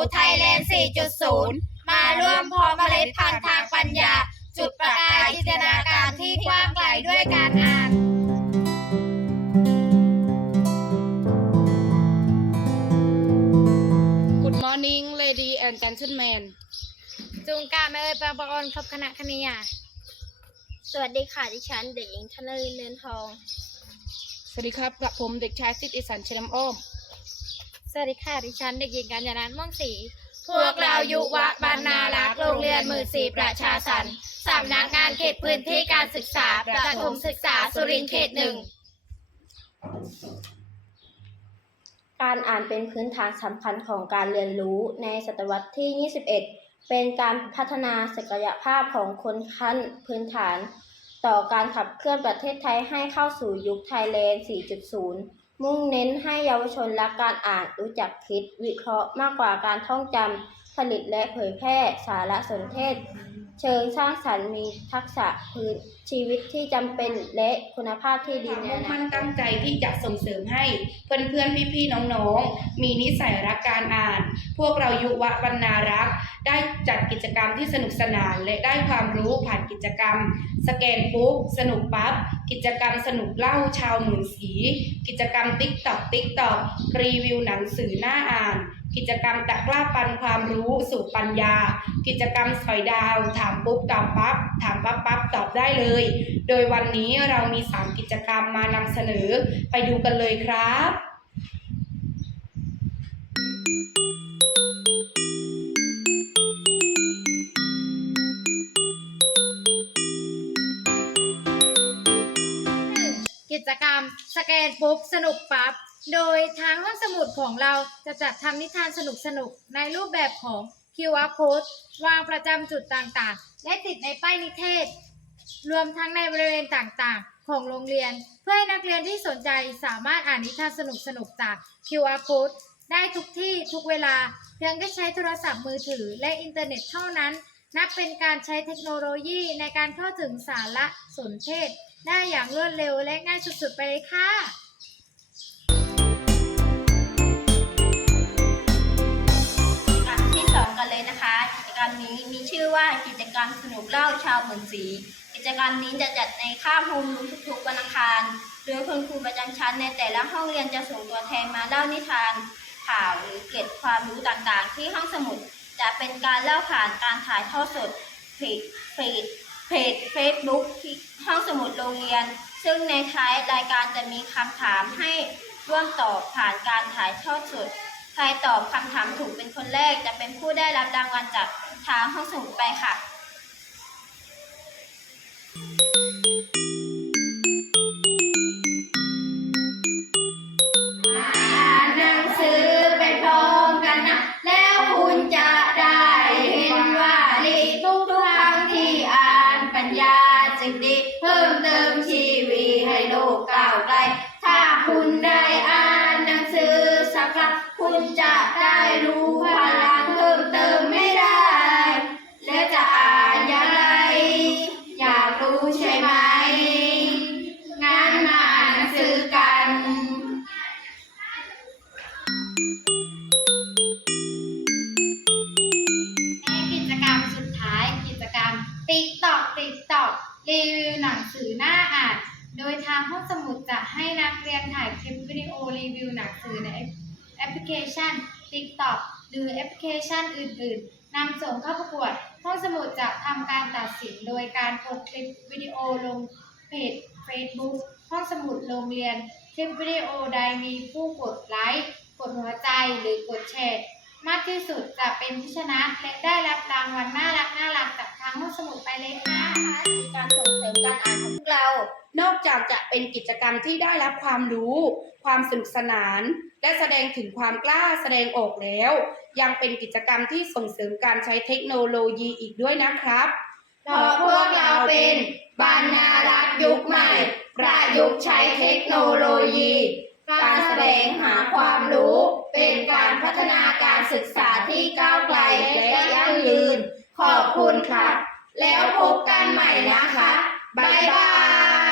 สู่ไทยแลนด์ 4.0 มาร่วมเพาะเมล็ดพันธุ์ทางปัญญา จุดประกายจินตนาการที่กว้างไกลด้วยการอ่าน Good morning lady and gentlemen จุงกาเมยปางประกรณ์ครับคณะคณียาสวัสดีค่ะ ดิฉันเด็กหญิงธนรินทร์เนินทอง สวัสดีครับกระผมเด็กชายสิทธิอิสันเชลมอ้อมส วัสดีค่ะ ดิฉันเด็กหญิงกัญญานันท์ม่วงศรีพวกเรายุวะบรรณารักษ์โรงเรียนหมื่นสีประชาสรรค์สำนักงานเขตพื้นที่การศึกษาประถมศึกษาสุรินทร์เขตหนึ่ง การอ่านเป็นพื้นฐานสำคัญของการเรียนรู้ในศตวรรษที่ 21 เป็นการพัฒนาศักยภาพของคนขั้นพื้นฐาน ต่อการขับเคลื่อนประเทศไทยให้เข้าสู่ยุคไทยแลนด์ 4.0 มุ่งเน้นให้เยาวชนรักการอ่านรู้จักคิด วิเคราะห์มากกว่าการท่องจำผลิตและเผยแพร่สารสนเทศ เชิงสร้างสรรค์มีทักษะพื้นชีวิตที่จำเป็นและคุณภาพที่ดีในมุ่อนามั่นคต ตั้งใจที่จะส่งเสริมให้เพื่อนๆ พี่ๆ น้องๆ มีนิสัยรักการอ่าน พวกเรายุวะบรรณารักษ์ได้จัดกิจกรรมที่สนุกสนานและได้ความรู้ผ่านกิจกรรม สแกนปุ๊บสนุกปั๊บ กิจกรรมสนุกเล่าชาวหมื่นสี กิจกรรมติ๊กตอกติ๊กตอกรีวิวหนังสือหน้าอ่าน กิจกรรมตะกร้าปันความรู้สู่ปัญญา กิจกรรมสอยดาว ถามปุ๊บตอบปั๊บถามปั๊บปั๊บตอบได้เลย โดยวันนี้เรามี 3 กิจกรรมมานำเสนอไปดูกันเลยครับกิจกรรมสแกนปุ๊บสนุกปั๊บ โดยทางห้องสมุดของเราจะจัดทำนิทานสนุกๆในรูปแบบของ QR code วางประจำจุดต่างๆ และติดในป้ายนิเทศ รวมทั้งในบริเวณต่างๆ ของโรงเรียน เพื่อให้นักเรียนที่สนใจสามารถอ่านนิทานสนุกๆจาก QR code ได้ทุกที่ทุกเวลา เพียงแค่ใช้โทรศัพท์มือถือและอินเทอร์เน็ตเท่านั้น นับเป็นการใช้เทคโนโลยีในการเข้าถึงสาระสนเทศ ได้อย่างรวดเร็วและง่ายสุดๆไปเลยค่ะ กิจกรสนุกเล่าชาวเหมือนสี กิจกรรมนี้จะจัดในคาบโฮมรูมทุกๆวันอังคาร โดยคุณครูประจำชั้นในแต่ละห้องเรียนจะส่งตัวแทนมาเล่านิทาน ข่าวหรือเกร็ดความรู้ต่างๆ ที่ห้องสมุด จะเป็นการเล่าผ่านการถ่ายทอดสดเพจเพจเพจเฟซบุ๊กห้องสมุดโรงเรียน ซึ่งในท้ายรายการจะมีคำถามให้ร่วมตอบผ่านการถ่ายทอดสด ใครตอบคำถามถูกเป็นคนแรกจะเป็นผู้ได้รับรางวัลจากทางห้องสมุดไปค่ะ มเติมชีวิตให้โลกก้าวไกล มุดจะให้นักเรียนถ่ายคลิปวิดีโอรีวิวหนังสือในแอปพลิเคชัน TikTok หรือแอปพลิเคชันอื่น ๆนำส่งเข้าประกวด ห้องสมุดจะทำการตัดสินโดยการกดคลิปวิดีโอลงเพจ Facebook ห้องสมุดโรงเรียน คลิปวิดีโอใดมีผู้กดไลค์ กดหัวใจหรือกดแชร์มากที่สุดจะเป็นผู้ชนะและได้รับรางวัลน่ารักน่ารักจากางห้องสมุดไปเลยค่ะการส่งเสริมการอ่านของพวกเรา นอกจากจะเป็นกิจกรรมที่ได้รับความรู้ ความสนุกสนาน และแสดงถึงความกล้าแสดงออกแล้ว ยังเป็นกิจกรรมที่ส่งเสริมการใช้เทคโนโลยีอีกด้วยนะครับเพราะพวกเราเป็นบรรณารักษ์ยุคใหม่ ประยุกต์ใช้เทคโนโลยี การแสดงหาความรู้ เป็นการพัฒนาการศึกษาที่ก้าวไกลและ ขอบคุณค่ะ แล้วพบกันใหม่นะคะ บ๊ายบาย